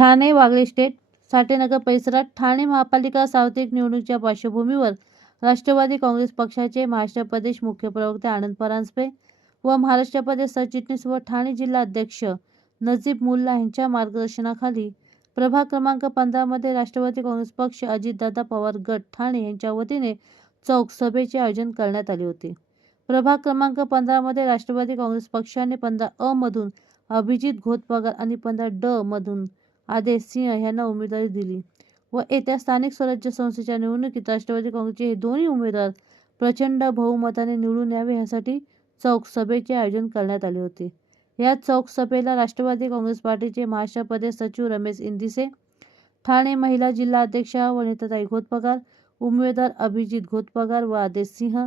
Thane Wagle state Sathe Nagar परिसरात ठाणे महापालिका सार्वत्रिक निवडणुकीच्या पार्श्वभूमीवर राष्ट्रवादी काँग्रेस पक्षाचे महाराष्ट्र प्रदेश मुख्य प्रवक्ते आनंद परांजपे व महाराष्ट्र प्रदेश सरचिटणीस व ठाणे जिल्हा अध्यक्ष नजीब मुल्ला यांच्या मार्गदर्शनाखाली प्रभाग क्रमांक 15 मध्ये राष्ट्रवादी काँग्रेस पक्ष अजितदादा पवार गट ठाणे यांच्या वतीने चौक सभेचे आयोजन करण्यात आले होते। प्रभाग क्रमांक 15 मध्ये राष्ट्रवादी काँग्रेस पक्षाने 15 अ मधून अभिजित घोतपगार आणि 15 ड मधून आदेश सिंह यांना उमेदवारी दिली व येत्या स्थानिक स्वराज्य संस्थेच्या निवडणुकीत राष्ट्रवादी काँग्रेसचे हे दोन्ही उमेदवार प्रचंड बहुमताने निवडून यावे यासाठी चौक सभेचे आयोजन करण्यात आले होते। या चौक सभेला राष्ट्रवादी काँग्रेस पार्टीचे महाराष्ट्र प्रदेश सचिव रमेश इंदिसे, ठाणे महिला जिल्हा अध्यक्षा वनिताताई घोतपगार, उमेदवार अभिजित घोतपगार व आदेश सिंह,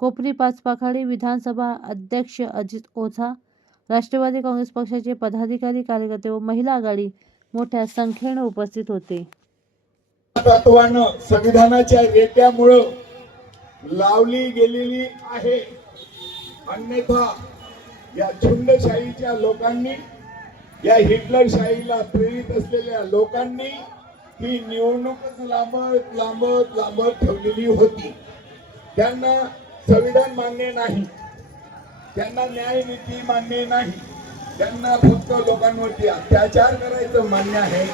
कोपरी पाचपाखाडी विधानसभा अध्यक्ष अजित ओझा, राष्ट्रवादी काँग्रेस पक्षाचे पदाधिकारी कार्यकर्ते व महिला आघाडी मोठ्या संख्येने उपस्थित होते। तत्वानं संविधानाच्या रेट्यामुळे लावली गेलेली आहे, अन्यथा या झुंडशाहीच्या लोकांनी, या हिटलरशाहीला प्रेरित असलेल्या लोकांनी ही निवडणूकच लांबत ठेवलेली होती। त्यांना संविधान मान्य नाही, त्यांना न्यायनीती मान्य नाही, त्यांना फक्त लोकांवरती अत्याचार करायचं मान्य आहे,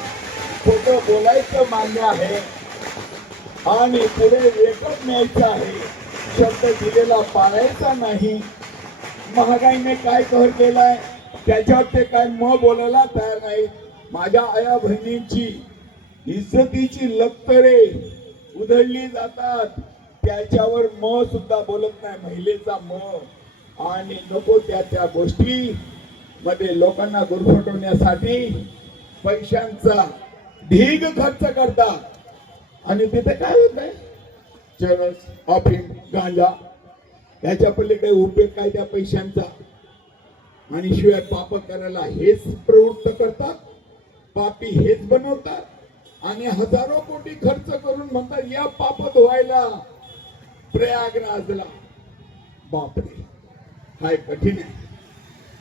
खोटं बोलायचं मान्य आहे आणि पुढे रेकॉर्ड न्यायचं आहे, शब्द दिलेला पाळायचा नाही। महागाईने काय कहर केलाय त्याच्यावर ते काय म बोलायला तयार नाही। माझ्या आया बहिणींची इज्जतीची लक्तरे उधळली जातात, त्याच्यावर म सुद्धा बोलत नाही, महिलेचा म, आणि नको त्या गोष्टी मध्ये लोकांना गुरफटवण्यासाठी पैशांचा ढीग खर्च करतात आणि तिथे काय होत आहे, चरस, अफीम, गांजा याच्या पलीकडे उपयोग काय त्या पैशांचा, आणि शिवाय पाप करायला हेच प्रवृत्त करतात, पापी हेच बनवतात आणि हजारो कोटी खर्च करून म्हणतात या पाप धुवायला प्रयागराजला। बापरे, हाय कठीण आहे।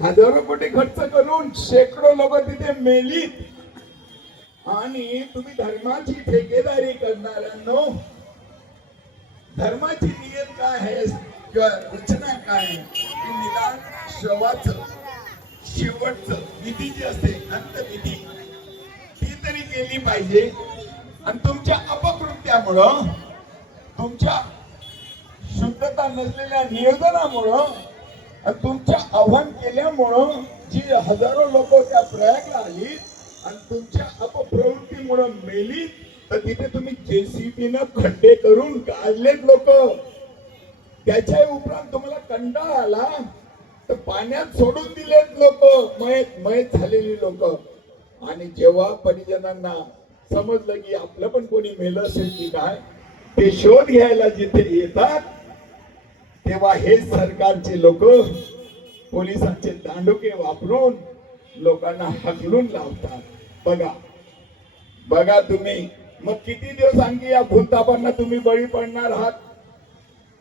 हजारो कोटी खर्च करून शेकडो लोक तिथे मेलीत आणि तुम्ही धर्माची ठेकेदारी करणाऱ्यांनो, धर्माची नियत काय आहे किंवा रचना काय आहे, निदान शवाचं शेवटचं विधी जी असते अंतविधी ती तरी केली पाहिजे। आणि तुमच्या अपकृत्यामुळं, तुमच्या शुद्धता नसलेल्या नियोजनामुळं, तुमच्या आव्हान केल्यामुळं जी हजारो लोक त्या प्रयागला आली आणि तुमच्या अपप्रवृत्तीमुळे मेली, तर तिथे तुम्ही JCB खड्डे करून काढलेत लोक। त्याच्या उपरांत तुम्हाला कंटाळा आला तर पाण्यात सोडून दिलेत लोक, मयत झालेली लोक। आणि जेव्हा परिजनांना समजलं की आपलं पण कोणी मेलं असेल की काय, ते शोध घ्यायला जिथे येतात तेव्हा हे सरकारचे लोक पोलिसांचे दांडुके वापरून लोकांना हकलून लावतात। बघा तुम्ही, मग किती दिवस आणखी या भूलतापांना तुम्ही बळी पडणार आहात,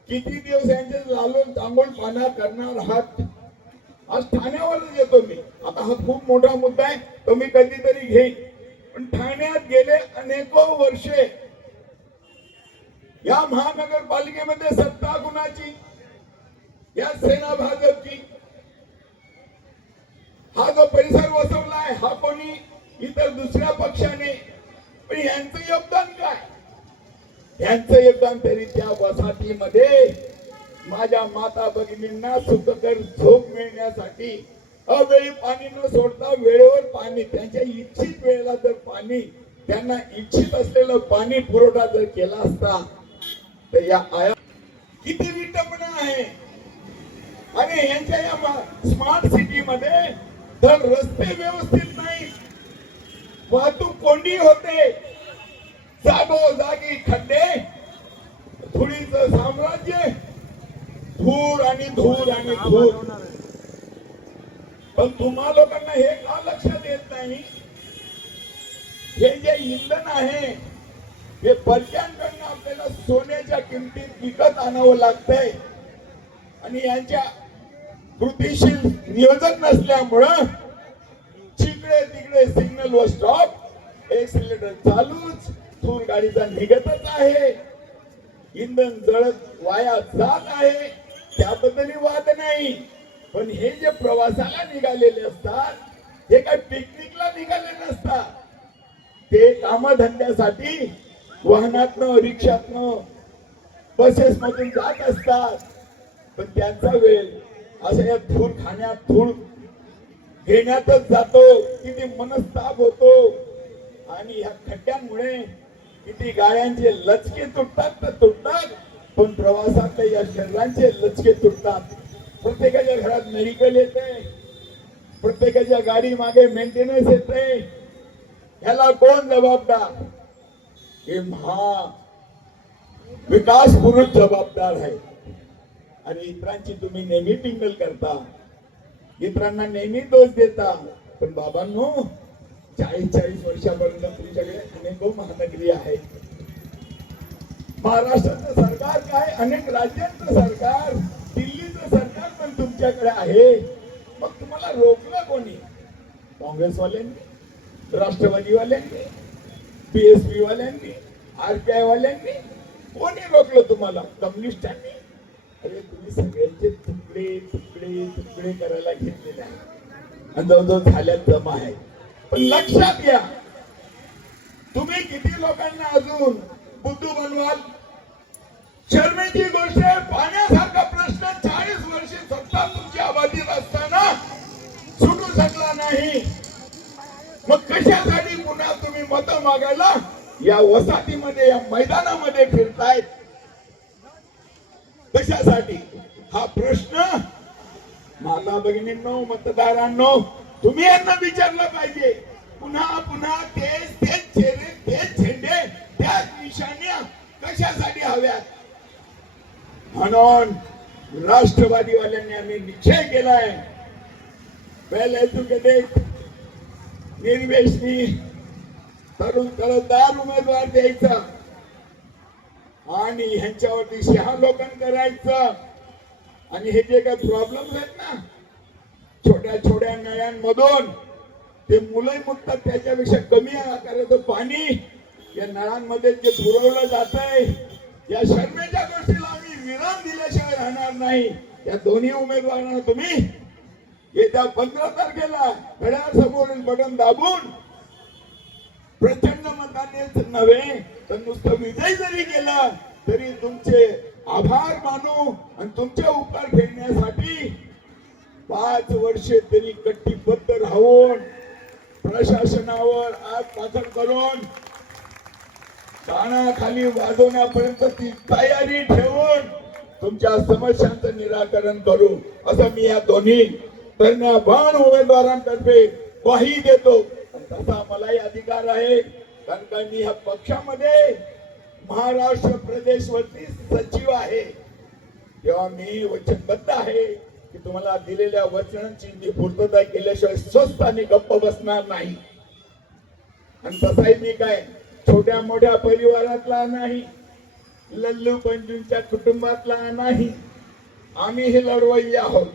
किती दिवस यांचे लालून चांगून पाना करणार आहात। आज ठाण्यावरच येतो मी, आता हा खूप मोठा मुद्दा आहे तो मी कधीतरी घेईन, पण ठाण्यात गेले अनेको वर्षे या महानगरपालिकेमध्ये सत्ता कुणाची, या सेना भाजपची। हा जो परिसर वसवलाय हा कोणी इतर दुसऱ्या पक्षाने, पण यांचं योगदान काय, यांचं योगदान तरी त्या वसाहतीमध्ये माझ्या माता भगिनींना सुखकर झोप मिळण्यासाठी अवेळी पाणी न सोडता वेळेवर पाणी, त्यांच्या इच्छित वेळेला जर पाणी, त्यांना इच्छित असलेलं पाणी पुरवठा जर केला असता तर या आया किती विटंबना आहे। आणि यांच्या या स्मार्ट सिटी मध्ये तर रस्ते व्यवस्थित नाही, वाहतूक कोंडी होते, जागोजागी खड्डे, धुळीचं साम्राज्य, धूर आणि धूर आणि धूर। पण तुम्हा लोकांना हे का लक्षात येत नाही, हे जे इंधन आहे हे परक्यांकडनं आपल्याला सोन्याच्या किमतीत विकत आणावं लागतंय आणि यांच्या कृतीशील नियोजन नसल्यामुळं जिकडे तिकडे सिग्नल व स्टॉप एक्सिलेटर चालूच, धूर गाडीचा निघतच आहे, इंधन जळत वाया जात आहे, त्याबद्दलही वाद नाही. पण हे जे प्रवासाला निघालेले असतात हे काय पिकनिकला निघाले नसतात. ते कामधंद्यासाठी वाहनातनं रिक्षातनं बसेस मधून जात असतात. पण त्यांचा वेळ असं या धूळ खाण्यात धूळ घेण्यातच जातो. किती मनस्ताप होतो आणि या खड्ड्यांमुळे किती गाड्यांचे लचके तुटतात तर तुटतात, पण प्रवासात या शरीरांचे लचके तुटतात. प्रत्येकाच्या घरात मेडिकल येते, प्रत्येकाच्या गाडी मागे मेंटेनन्स येते. याला कोण जबाबदार? हे विकास पुरुष जबाबदार आहे. आणि इतरांची तुम्ही नेहमी टिंगल करता, इतरांना नेहमी दोष देता. पण बाबांनो, 40 वर्षापर्यंत तुमच्याकडे अनेक महानगरी आहे. महाराष्ट्राचं सरकार काय, अनेक राज्यांचं सरकार, दिल्लीचं सरकार पण तुमच्याकडे आहे. मग तुम्हाला रोखलं कोणी? काँग्रेसवाल्यांनी, राष्ट्रवादीवाल्यांनी, बीएसपी वाल्यांनी, आरपीआय वाल्यांनी? कोणी रोखलं तुम्हाला? कम्युनिस्टांनी? अरे तुम्ही सगळ्यांचे तुकडे तुकडे तुकडे करायला घेतलेले आहे आणि जवळजवळ झाल्यात जमा आहे. पण लक्षात घ्या, तुम्ही किती लोकांना अजून बुद्धू बनवाल? शर्मेची गोष्ट आहे, पाण्यासारखा प्रश्न 40 वर्षे सत्ता तुमची अबाधित असताना सुटू शकला नाही. मग कशासाठी पुन्हा तुम्ही मत मागायला या वसाहतीमध्ये, या मैदानामध्ये फिरतायत? कशासाठी? हा प्रश्न माता भगिनींनो, मतदारांनो, तुम्ही यांना विचारलं पाहिजे. पुन्हा पुन्हा तेच तेच चेहरे, तेच झेंडे, त्याच निशाण्या कशासाठी हव्यात? म्हणून राष्ट्रवादीवाल्यांनी आम्ही निश्चय केलाय, वेल एज्युकेटेड, निर्वेशनी, तरुण तरफदार उमेदवार द्यायचा आणि ह्यांच्यावरती शहालोकन करायचं. आणि हे जे काही प्रॉब्लेम आहेत ना, छोट्या छोट्या नळ्यांमधून ते मुलं मुक्तात, त्याच्यापेक्षा कमी आकाराचं पाणी या नळांमध्ये जे पुरवलं जात आहे, या शर्मेच्या गोष्टीला आम्ही विराम दिल्याशिवाय राहणार नाही. या दोन्ही उमेदवारांना तुम्ही येत्या 15 तारखेला घड्याळासमोरील बटन दाबून प्रचंड मतानेच नव्हे तर नुसतं विजय जरी केला तरी तुमचे आभार मानू आणि तुमचे उपकार फेडण्यासाठी 5 वर्षे तरी कटिबद्ध राहून प्रशासनावर आज पाठण करून कानाखाली वाजवण्यापर्यंत ती तयारी ठेवून तुमच्या समस्यांचं निराकरण करू, असं मी या दोन्ही तज्ञान उमेदवारांतर्फे ग्वाही देतो. तसा मलाही अधिकार आहे, कारण का मी ह्या पक्षामध्ये महाराष्ट्र प्रदेश वरती सचिव आहे. तेव्हा मी वचनबद्ध आहे की तुम्हाला दिलेल्या वचनांची मी पूर्तता केल्याशिवाय स्वस्थ आणि गप्प बसणार नाही. आणि तसाही मी काय छोट्या मोठ्या परिवारातला नाही, लल्लू पंजूंच्या कुटुंबातला नाही. आम्ही हे लढवय्ये आहोत.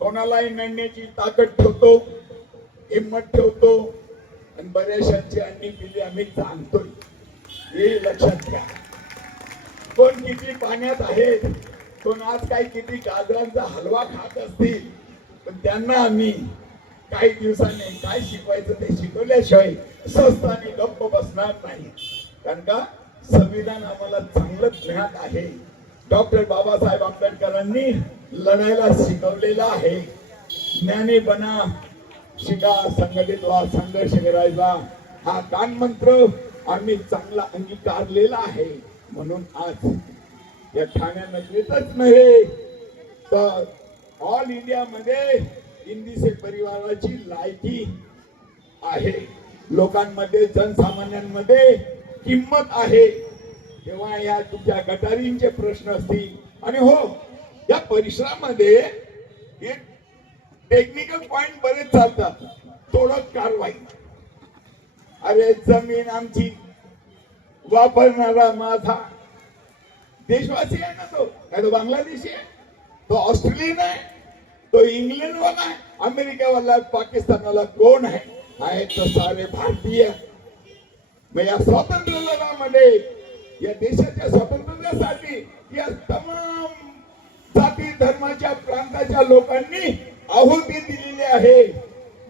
कोणालाही नडण्याची ताकद ठेवतो, हिंमत ठेवतो आणि बऱ्याचशांची अन्नी पिली आम्ही जाणतोय, हे लक्षात घ्या. कोण किती पाण्यात आहे, कोण आज काय किती गाजरांचा हलवा खात असतील, पण त्यांना आम्ही काही दिवसांनी काय शिकवायचं ते शिकवल्याशिवाय स्वस्त आणि गप्प बसणार नाही. कारण का संविधान आम्हाला चांगलं ज्ञात आहे. डॉक्टर बाबासाहेब आंबेडकरांनी लढायला शिकवलेलं आहे. ज्ञानी बना, शिका, संघटित व्हा, संघर्ष करायचा, हा कानमंत्र आम्ही चांगला अंगीकारलेला आहे. म्हणून आज या ठाणे नगरीतच नव्हे तर ऑल इंडिया मध्ये इंदिसे परिवाराची लायकी आहे. लोकांमध्ये, जनसामान्यांमध्ये किंमत आहे. तेव्हा या तुमच्या गटारींचे प्रश्न असतील, आणि हो या परिसरामध्ये एक टेक्निकल पॉइंट बरेच चालतात, तोडक कारवाई. अरे जमीन आमची वापरणारा माझा देशवासी आहे ना, तो काय तो बांगलादेशी आहे, तो ऑस्ट्रेलियन आहे, तो इंग्लंड वाला आहे, अमेरिका वाला, पाकिस्तान वाला कोण आहे आहेत तर सारे भारतीय. मग या स्वातंत्र्य लढ्यामध्ये या देशाच्या स्वातंत्र्यासाठी या तमाम जाती धर्माच्या प्रांताच्या लोकांनी आहुती दिलेली आहे.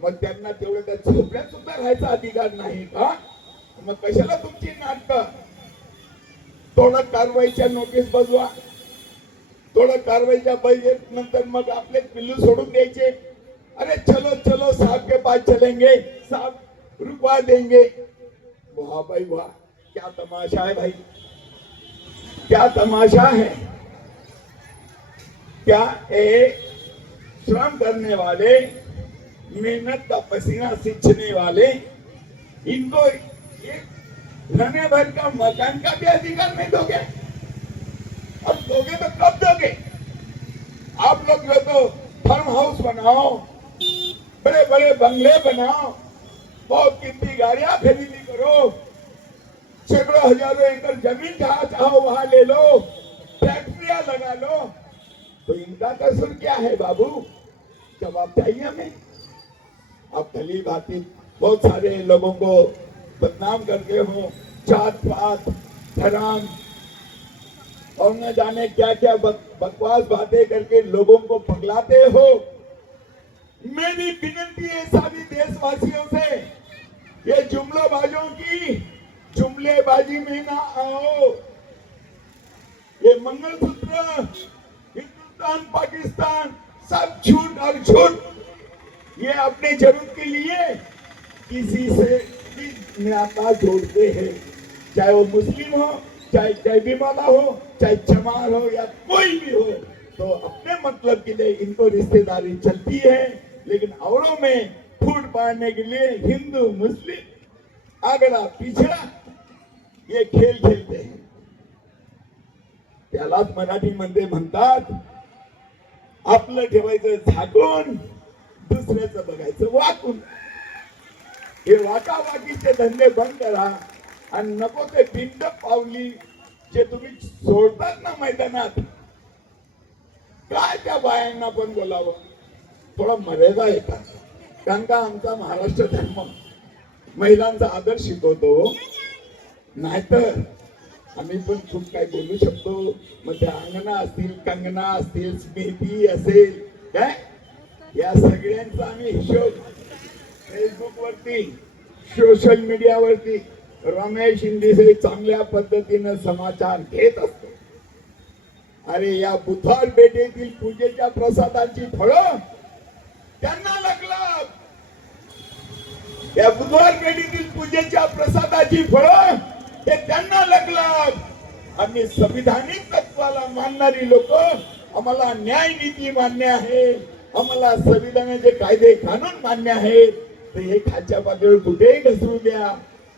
मग त्यांना तेवढं त्या झोपड्यात सुद्धा राहायचा अधिकार नाही का? मग कशाला तुमची नाटकं? थोडं कारवाईच्या नोटीस बजवा, थोडं कारवाईच्या बजेट नंतर मग आपले पिल्लू सोडून द्यायचे. अरे चलो चलो साहब के पास चलेंगे, साहब रुकवा देंगे. वाह भाई वाह, क्या तमाशा है भाई, क्या तमाशा है. क्या श्रम करने वाले, मेहनत का पसीना सींचने वाले, इनको रहने भर का मकान का भी अधिकार नहीं दोगे? अब दोगे तो कब दोगे? आप लोग जो तो फार्म हाउस बनाओ, बड़े बड़े बंगले बनाओ, बहुत कीमती गाड़ियां खरीदी करो, सैकड़ों हजारों एकड़ जमीन जहां चाहो वहां ले लो, फैक्ट्रियां लगा लो. तो इनका कसूर क्या है बाबू? जवाब चाहिए हमें. आप भली भांति बहुत सारे लोगों को बदनाम करते हो, जात पात धर्म और न जाने क्या क्या बकवास बातें करके लोगों को पगलाते हो. मेरी विनती है सभी देशवासियों से, ये जुमलाबाजों की जुमलेबाजी में ना आओ. ये मंगलसूत्र, हिंदुस्तान पाकिस्तान सब झूठ और झूठ. ये अपने जरूरत के लिए किसी से भी नाता जोड़ते हैं, चाहे वो मुस्लिम हो, चाहे जैबी वाला हो, चाहे चमार हो या कोई भी हो. तो अपने मतलब के लिए इनको रिश्तेदारी चलती है, लेकिन औरों में फूट पाने के लिए हिंदू मुस्लिम आगरा पिछड़ा ये खेळ खेळते हैं. त्यालाच मराठीमध्ये म्हणतात, आपलं ठेवायचं झाकून, दुसऱ्याचं बघायचं वाकून. हे वाटावाटीचे धंदे बंद करा आणि नको ते बिंड पावली जे तुम्ही सोडतात ना मैदानात, काय त्या बायांना पण बोलावं, थोडा मर्यादा येतात. कारण का आमचा महाराष्ट्र धर्म महिलांचा आदर शिकवतो. नाहीतर आम्ही पण खूप काय बोलू शकतो. मग त्या अंगना असतील, कंगना असतील, स्मृती असेल, काय या सगळ्यांचा आम्ही हिशोब फेसबुक वरती, सोशल मीडियावरती रमेश इंदिसे चांगल्या पद्धतीनं समाचार घेत असतो. अरे या बुधवार पेठेतील पूजेच्या प्रसादाची फळं त्यांना लागलं. या बुधवार पेठेतील पूजेच्या प्रसादाची फळं ते त्यांना लागलं. आम्ही संविधानिक तत्वाला मानणारी लोक, आम्हाला न्याय नीती मान्य आहे, आम्हाला संविधानाचे कायदे कानून मान्य आहेत. तर हे खालच्या पातळीवर कुठेही घसरू द्या,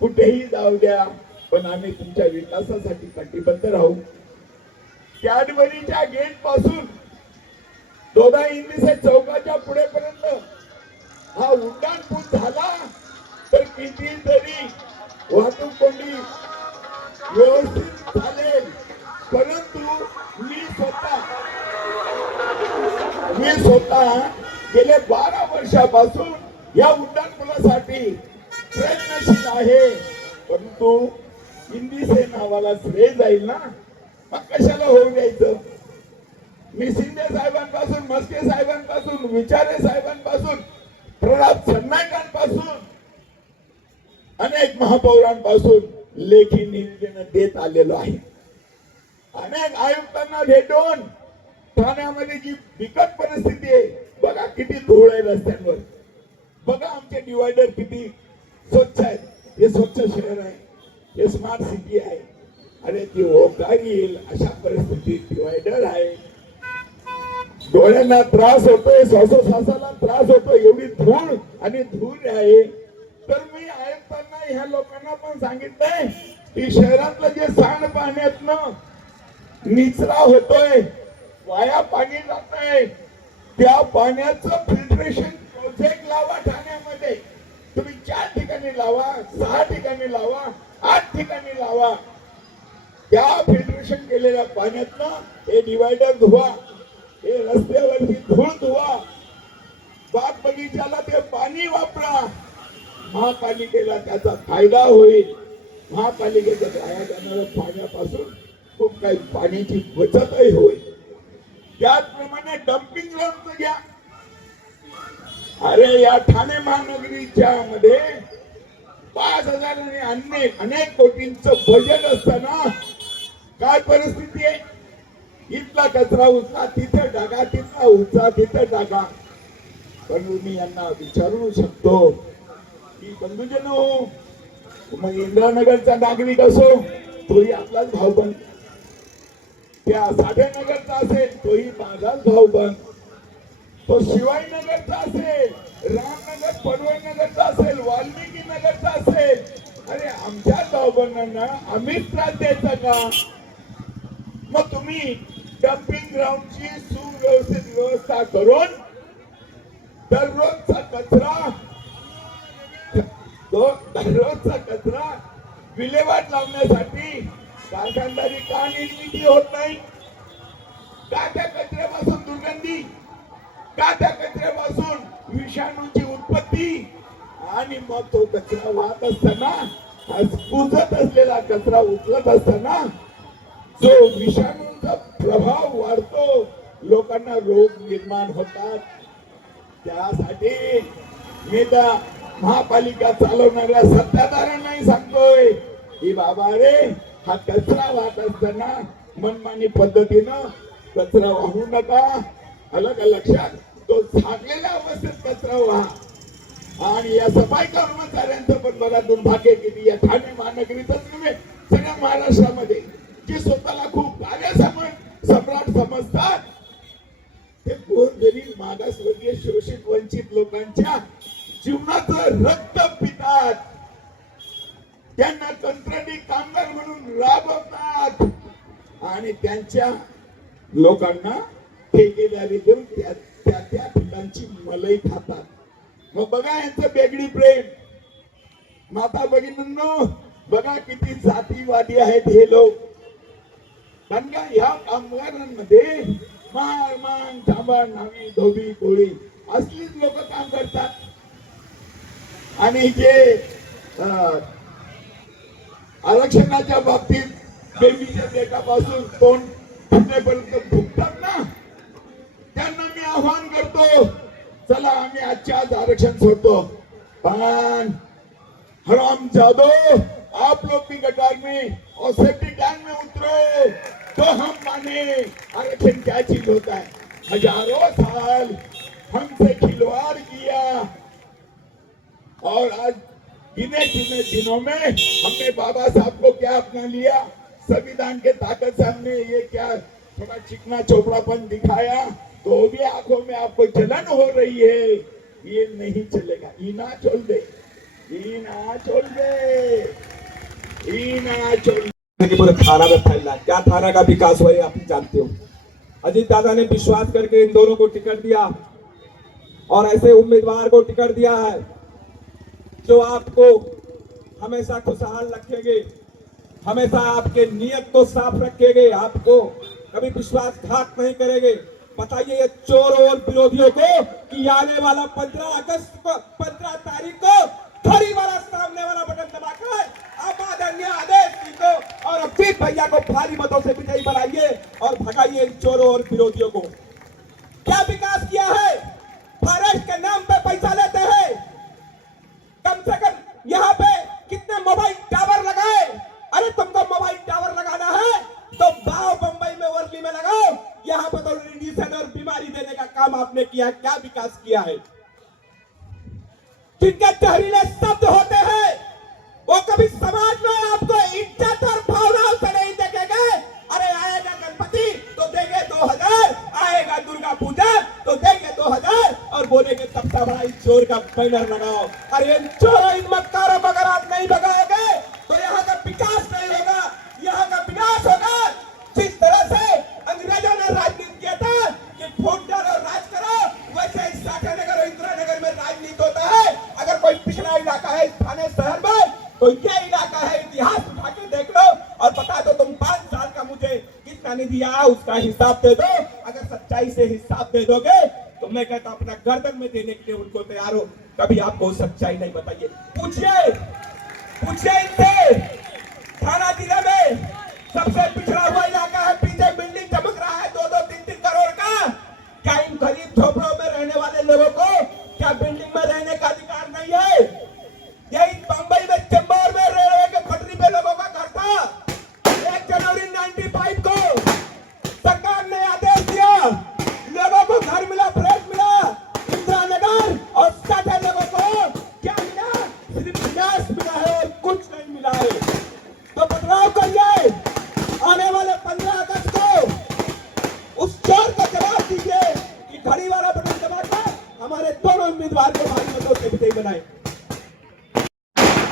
कुठेही जाऊ द्या, पण आम्ही तुमच्या विकासासाठी कटिबद्ध राहू. कॅडबरीच्या गेट पासून दोदा इंदिसे चौकाच्या पुढेपर्यंत हा उड्डाण पूल झाला तर कितीतरी वाहतूक कोंडी व्यवस्थित झालेल. परंतु मी स्वतः गेले 12 वर्षापासून या उड्डाण पुलासाठी प्रयत्नशील आहे. परंतु इंदिसे नावाला श्रेय जाईल ना, मग कशाला होऊ द्यायचं. मी शिंदे साहेबांपासून, मस्के साहेबांपासून, विचारे साहेबांपासून, प्रताप सरनाईकांपासून, अनेक महापौरांपासून लेखी निवेदन देत आलेलो आहे. अनेक आयुक्तांना भेटून ठाण्यामध्ये जी बिकट परिस्थिती आहे, बघा किती धूळ आहे रस्त्यांवर, बघा आमचे डिवायडर किती स्वच्छ आहेत. हे स्वच्छ शहर आहे, हे स्मार्ट सिटी आहे. अरे ती ओळखता येईल अशा परिस्थितीत डिवायडर आहे. डोळ्यांना त्रास होतोय, श्वासोश्वासाला त्रास होतो, एवढी धूळ आणि धूळ आहे. तर मी आयुक्तांना ह्या लोकांना पण सांगितलंय की शहरातलं जे सांडपाण्यातनं निचरा होतोय, वाया पाणी जातंय, त्या पाण्याचं फिल्ट्रेशन प्रोजेक्ट लावा ठाण्यामध्ये. तुम्ही 4 ठिकाणी लावा, 6 ठिकाणी लावा, 8 ठिकाणी लावा. त्या फिल्ट्रेशन केलेल्या पाण्यातनं हे डिवायडर धुवा, हे रस्त्यावरची धूळ धुवा, बाग बगीच्याला ते पाणी वापरा. महापालिकेला त्याचा फायदा होईल. महापालिकेच्या वाया जाणाऱ्या पाण्यापासून खूप काही पाण्याची बचतही होईल. त्याचप्रमाणे डम्पिंग ग्राउंडचं घ्या. अरे या ठाणे महानगरीच्या मध्ये 5,000 आणि अनेक कोटींचं बजेट असताना काय परिस्थिती आहे. इथला कचरा उचला तिथे टाका, तिथला उचला तिथे टाका. पण मी यांना विचारू शकतो की बंधुजनो, मग इंद्रानगरचा नागरिक असो तोही आपलाच भाऊबंद, त्या साठेनगरचा असेल तोही माझाच भाऊबंद, तो शिवाजीनगरचा असेल, रामनगर पनवेलनगरचा असेल, वाल्मिकी नगरचा असेल, अरे आमच्या भाऊबंदांना आम्हीच त्रास द्यायचा का. मग तुम्ही डम्पिंग ग्राउंडची सुव्यवस्थित व्यवस्था करून दररोजचा कचरा विल्हेवाट लावण्यासाठी कारखानदारी का निर्मिती होत नाही. का त्या कचऱ्यापासून दुर्गंधी, का त्या कचऱ्यापासून विषाणूची उत्पत्ती. आणि मग तो कचरा वाहत असताना, कुजत असलेला कचरा उचलत असताना जो विषाणूचा प्रभाव वाढतो, लोकांना रोग निर्माण होतात. त्यासाठी मी त्या महापालिका चालवणाऱ्या सत्ताधाऱ्यांनाही सांगतोय की बाबा रे, हा कचरा वाहत असताना मनमानी पद्धतीनं कचरा वाहू नका. अलग लक्षात, तो झाकलेल्या अवस्थेत कचरा वाहा. आणि या सफाई कर्मचाऱ्यांचं पण बघा दुर्भाग्य किती. या ठाणे महानगरीतच नव्हे, सगळ्या महाराष्ट्रामध्ये जे स्वतःला खूप सम्राट समजतात, ते गोरगरीब मागासवर्गीय शोषित वंचित लोकांच्या जीवनाचं रक्त पितात. त्यांना कंत्राटी कामगार म्हणून राबवतात आणि त्यांच्या लोकांना ठेकेदारी देऊन त्या ठिकाणची मलाई खातात. मग बघा यांचं बेगडी प्रेम. माता भगिनींनो, बघा किती जातीवादी आहेत हे लोक. कारण का ह्या कामगारांमध्ये मार मान चांबार नावी धोबी कोळी असलीच लोक काम करतात. आणि जे आरक्षणाच्या बाबतीत बेबीच्या डेटापासून तोंड फुटण्यापर्यंत भुगतात ना, त्यांना मी आव्हान करतो, चला आम्ही आजच्या आज आरक्षण सोडतो. पण हराम जादो, आप लोग भी गटार में और सेफ्टी टैंक में उतरो तो हम माने आरक्षण क्या चीज होता है. हजारों साल हमसे खिलवाड़ किया और आज गिने चुने दिनों में हमने बाबा साहब को क्या अपना लिया. संविधान के ताकत से हमने ये क्या थोड़ा चिकना चोपड़ापन दिखाया, तो भी आंखों में आपको जलन हो रही है. ये नहीं चलेगा. इना छोड़ दे, इना छोड़ दे, इना छोड़ दे. पूरे थाना में फैला. क्या थाना का विकास हुआ है आप जानते हो. अजीत दादा ने विश्वास करके इन दोनों को टिकट दिया और ऐसे उम्मीदवार को टिकट दिया है जो आपको हमेशा खुशहाल रखेंगे, हमेशा आपके नियत को साफ रखेंगे, आपको कभी विश्वासघात नहीं करेंगे. बताइए ये चोरों और विरोधियों को कि आने वाला 15 तारीख को थोड़ी वाला सामने वाला बटन दबाकर आप आदरणीय आदेश को और अजीत भैया को भारी मतों से विजयी बनाइए और भगाइए इन चोरों और विरोधियों को. क्या विकास किया है. फॉरेस्ट के नाम पे पैसा लेते हैं. कम से कम यहाँ पे कितने मोबाइल टावर लगाए. अरे तुमको मोबाइल टावर लगाना है तो बाव बंबई में, वर्ली में लगाओ. यहाँ पे तो रेडिएशन और बीमारी देने का काम आपने किया. क्या विकास किया है. जिनके जहरीले शब्द होते हैं वो कभी समाज में आपको इज्जत और भावनाओं से नहीं देखेंगे. अरे आएगा गणपति तो देंगे 2000, आएगा दुर्गा पूजा तो देंगे 2000 और बोलेंगे सबसे बड़ा इस चोर का बैनर लगाओ. अरे इन चोरों इन मक्कारों को अगर आप नहीं भगाओगे तो यहाँ का विकास नहीं होगा, यहाँ का विनाश होगा. जिस तरह से अंग्रेजों ने राजनीति किया था कि वोट डालो राज करो, वैसे इस साठेनगर और इंदिरानगर में राजनीति होता है. अगर कोई पिछड़ा इलाका है इस थाने शहर में तो ये इलाका है. इतिहास उठा के देख लो और बता दो तुम 5 साल का मुझे कितना निधि आया उसका हिसाब दे दो. अगर सच्चाई से हिसाब दे दोगे तो मैं कहता हूं अपना गर्दन में देने के लिए उनको तैयार हो। कभी आपको सच्चाई नहीं बताइए, पूछिए पूछिए इनसे। थाना जिले में सबसे पिछड़ा हुआ इलाका है, पीछे बिल्डिंग चमक रहा है 2-2, 3-3 करोड़ का। क्या इन गरीब झोपड़ों में रहने वाले लोगों को क्या बिल्डिंग में रहने का अधिकार नहीं है? यही बंबई में चेंबूर में रेलवे के पटरी पे लोगों का घर था। 1 जनवरी 95 को सरकार ने आदेश दिया, लोगों को घर मिला, फ्लैट मिला। इंदिरा नगर और 60 लोगों को क्या मिला? सिर्फ गैस मिला है और कुछ नहीं मिला है। तो बदलाव करिए। आने वाले 15 अगस्त को उस चोर का जवाब दीजिए कि घड़ी वाला बटन दबाकर हमारे दोनों उम्मीदवार को भारी मतों से विजयी बनाए।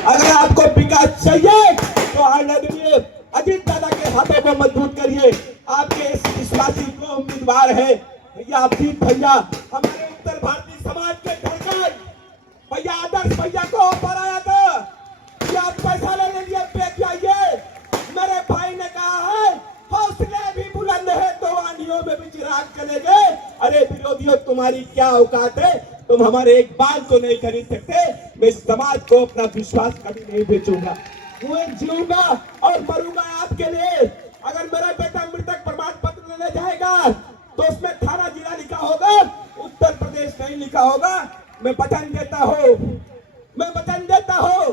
अगर आपको विकास चाहिए तो आदरणीय अजीत दादा के हाथों को मजबूत करिए। आपके इस विश्वासी को उम्मीदवार है भैया अभिजीत भैया, हमारे उत्तर भारतीय समाज के धड़कन भैया आदर्श भैया को ऑफर आया था कि आप पैसा लेने लिए बेच जाइए। मेरे भाई ने कहा है हौसले भी बुलंद है तो वानियों में भी चिराग चलेंगे। अरे विरोधियों, तुम्हारी क्या औकात है? तुम हमारे एक बाल को नहीं खरीद सकते। मैं इस समाज को अपना विश्वास कभी नहीं बेचूंगा। मैं जीऊंगा और मरूंगा आपके लिए। अगर मेरा बेटा मृतक प्रमाण पत्र लेने जाएगा तो उसमें थाना जिला लिखा होगा, उत्तर प्रदेश नहीं लिखा होगा। मैं वचन देता हूँ, मैं वचन देता हूँ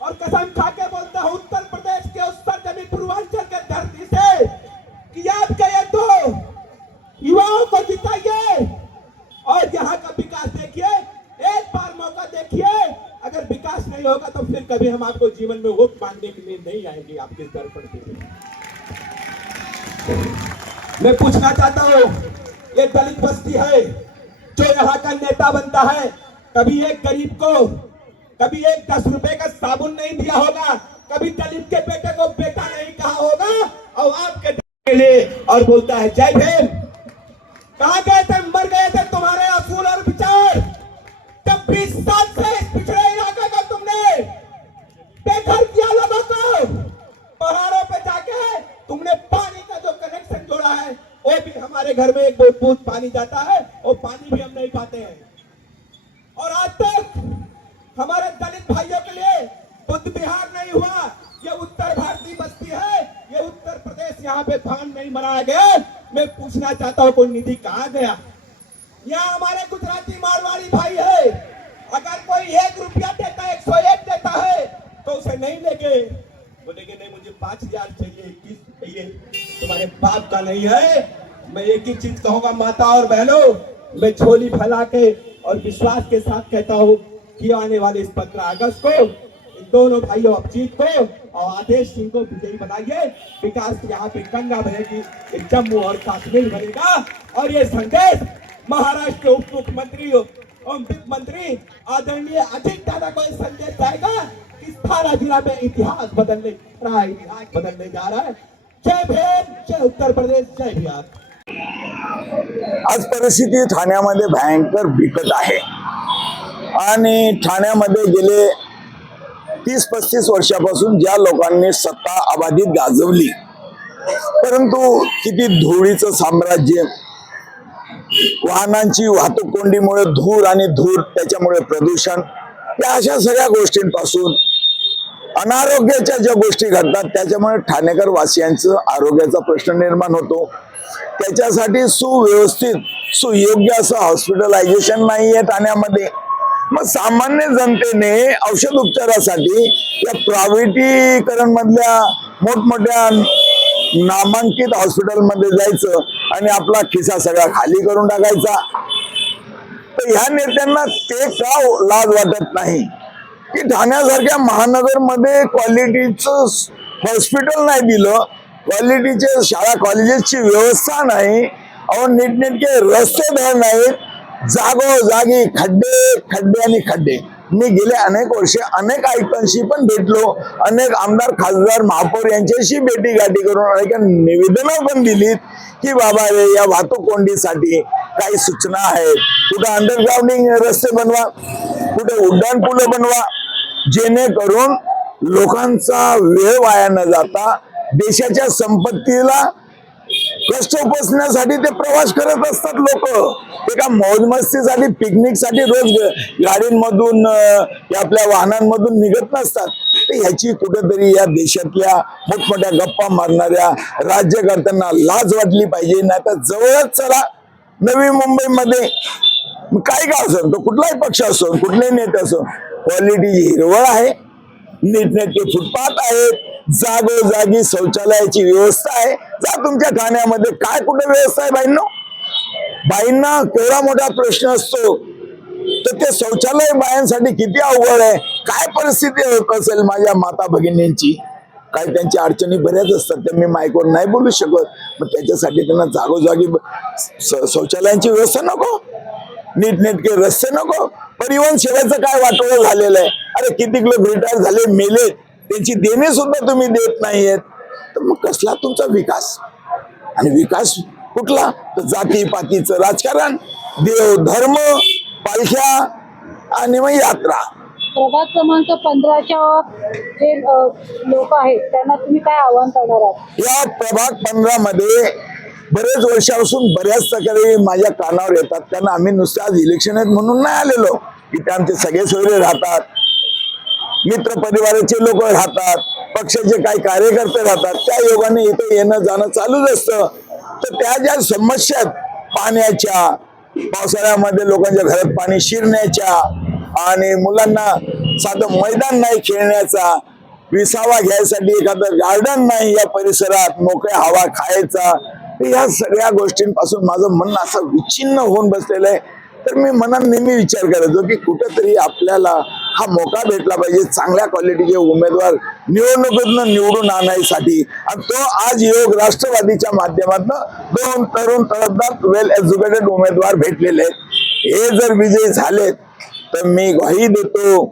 और कसम खा के बोलता हूँ उत्तर प्रदेश के उस सरजमी पूर्वांचल के धरती से कि आपके ये दो युवाओं को जिताइए और यहाँ का विकास देखिए। एक बार मौका देखिए, अगर विकास नहीं होगा तो फिर कभी हम आपको जीवन में वोट मांगने के लिए नहीं आएंगे आपके दर पर। मैं पूछना चाहता हूँ, ये दलित बस्ती है जो यहाँ का नेता बनता है, कभी एक गरीब को कभी एक 10 रुपए का साबुन नहीं दिया होगा, कभी दलित के बेटे को बेटा नहीं कहा होगा और आपके लिए और बोलता है जय भीम। कहां गए थे? मर गए थे तुम्हारे असूल और विचार। जब 20 साल से इस पिछड़े इलाके को तुमने बेघर किया लोगों को, पहाड़ों पे जाके तुमने पानी का जो कनेक्शन जोड़ा है वो भी हमारे घर में एक बूंद पानी जाता है, वो पानी भी हम नहीं पाते हैं। और आज तक हमारे दलित भाइयों के लिए बुद्ध विहार नहीं हुआ। ये उत्तर भारतीय बस्ती है, ये उत्तर प्रदेश, यहाँ पे धान नहीं बनाया गया। मैं पूछना चाहता हूँ कोई निधि कहाँ गया? यहाँ हमारे गुजराती मारवाड़ी भाई है, अगर कोई 1 रुपया देता है, 101 देता है तो उसे नहीं लेके बोलेंगे नहीं मुझे 5000 चाहिए, 21 चाहिए। तुम्हारे बाप का नहीं है। मैं एक ही चीज कहूंगा माता और बहनों, मैं झोली फैला के और विश्वास के साथ कहता हूँ कि आने वाले इस 15 अगस्त को इन दोनों भाइयों अभिजीत को और आदेश सिंह को विजयी बनाइए। विकास यहाँ पे गंगा बनेगी, जम्मू और कश्मीर बनेगा। और ये संदेश महाराष्ट्र के उप मुख्यमंत्री और वित्त मंत्री आदरणीय अजीत दादा को ये संदेश जाएगा कि थाना जिला में इतिहास बदलने जा रहा है। जय भीम, जय उत्तर प्रदेश, जय बिहार। आज परिस्थिती ठाण्यामध्ये भयंकर बिकट आहे आणि ठाण्यामध्ये गेले 30-35 वर्षापासून ज्या लोकांनी सत्ता अबाधित गाजवली, परंतु किती धुळीचं साम्राज्य, वाहनांची वाहतूक कोंडीमुळे धूर आणि धूर, त्याच्यामुळे प्रदूषण, या अशा सगळ्या गोष्टींपासून अनारोग्याच्या ज्या गोष्टी घडतात त्याच्यामुळे ठाणेकर वासियांचं आरोग्याचा प्रश्न निर्माण होतो। त्याच्यासाठी सुव्यवस्थित सुयोग्य असं हॉस्पिटलायझेशन नाहीये ठाण्यामध्ये। मग सामान्य जनतेने औषध उपचारासाठी या प्रायव्हेटीकरण मधल्या मोठमोठ्या नामांकित हॉस्पिटलमध्ये जायचं आणि आपला खिसा सगळा खाली करून टाकायचा। तर ह्या नेत्यांना ते का लाज वाटत नाही की ठाण्यासारख्या महानगरमध्ये क्वालिटीचं हॉस्पिटल नाही दिलं, क्वालिटीचे शाळा कॉलेजेसची व्यवस्था नाही, अहो नीटनेटके रस्ते धड नाहीत, जागोजागी खड्डे खड्डे आणि खड्डे। मी गेले अनेक वर्षे अनेक आयुक्तांशी पण भेटलो, अनेक आमदार खासदार महापौर यांच्याशी भेटीगाठी करून अनेक निवेदनं पण दिलीत की बाबा रे या वाहतूक कोंडीसाठी काही सूचना आहेत, कुठे अंडरग्राउंडिंग रस्ते बनवा, कुठे उड्डाण पुलं बनवा, जेणेकरून लोकांचा वेळ वाया न जाता देशाच्या संपत्तीला कष्ट उपसण्यासाठी ते प्रवास करत असतात लोक. एका मौजमस्तीसाठी पिकनिकसाठी रोज गाडींमधून आपल्या वाहनांमधून निघत नसतात. तर ह्याची कुठेतरी या देशातल्या मोठमोठ्या गप्पा मारणाऱ्या राज्यकर्त्यांना लाज वाटली पाहिजे. नाही तर जवळच चला नवी मुंबईमध्ये काय का असो, तो कुठलाही पक्ष असो, कुठलेही नेते असो, क्वालिटी हिरवळ आहे, नीटनेटके फुटपाथ आहेत, जागोजागी शौचालयाची व्यवस्था आहे. जा तुमच्या ठाण्यामध्ये काय कुठे व्यवस्था आहे बाईंना केवढा मोठा प्रश्न असतो. तर ते शौचालय बायांसाठी किती अवघड आहे, काय परिस्थिती होत असेल माझ्या माता भगिनींची. काय त्यांची अडचणी बऱ्याच असतात, त्या मी माईकवर नाही बोलू शकत. मग त्याच्यासाठी त्यांना जागोजागी शौचालयांची व्यवस्था नको, नीटनेटके रस्ते नको, परिवहन सेवेचं काय वाटोळं झालेलं आहे. अरे किती लोक रिटायर झाले, मेले, त्यांची देणे सुद्धा तुम्ही देत नाहीयेत. तर मग कसला तुमचा विकास? आणि विकास कुठला? तर जातीपातीचं राजकारण, देव धर्म, पालख्या आणि मग यात्रा. प्रभाग क्रमांक 15च्या जे लोक आहेत त्यांना तुम्ही काय आव्हान करणार आहात? या प्रभाग 15 मध्ये बरेच वर्षापासून बऱ्याच तक्रारी माझ्या कानावर येतात. त्यांना आम्ही नुसते आज इलेक्शन आहेत म्हणून नाही आलेलो. इथे आमचे सगळे सोयरे राहतात, मित्र परिवाराचे लोक राहतात, पक्षाचे काही कार्यकर्ते राहतात. त्या योगाने इथे येणं जाणं चालूच असतं. तर त्या ज्या समस्या आहेत पाण्याच्या, पावसाळ्यामध्ये लोकांच्या घरात पाणी शिरण्याच्या, आणि मुलांना साधं मैदान नाही खेळण्याचा, विसावा घ्यायसाठी एखादं गार्डन नाही या परिसरात, मोकळ्या हवा खायचा, या सगळ्या गोष्टींपासून माझं मन असं विच्छिन्न होऊन बसलेलं आहे. तर मी मनात नेहमी विचार करायचो की कुठेतरी आपल्याला हा मोका भेटला पाहिजे चांगल्या क्वालिटीचे उमेदवार निवडणुकीतनं निवडून आणायसाठी. आणि तो आज योग राष्ट्रवादीच्या माध्यमातून 2 तरुण तडफदार वेल एज्युकेटेड उमेदवार भेटलेले आहेत. हे जर विजयी झालेत तर मी ग्वाही देतो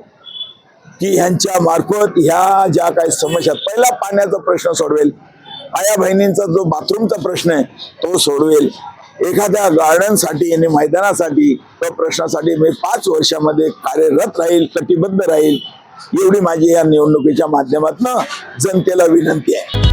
की ह्यांच्या मार्फत ह्या ज्या काही समस्या, पहिला पाण्याचा प्रश्न सोडवेल, आया बहिणींचा जो बाथरूमचा प्रश्न आहे तो सोडवेल, एखाद्या गार्डन साठी आणि मैदानासाठी त्या प्रश्नासाठी मी 5 वर्षामध्ये कार्यरत राहील, कटिबद्ध राहील. एवढी माझी या निवडणुकीच्या माध्यमातून जनतेला विनंती आहे.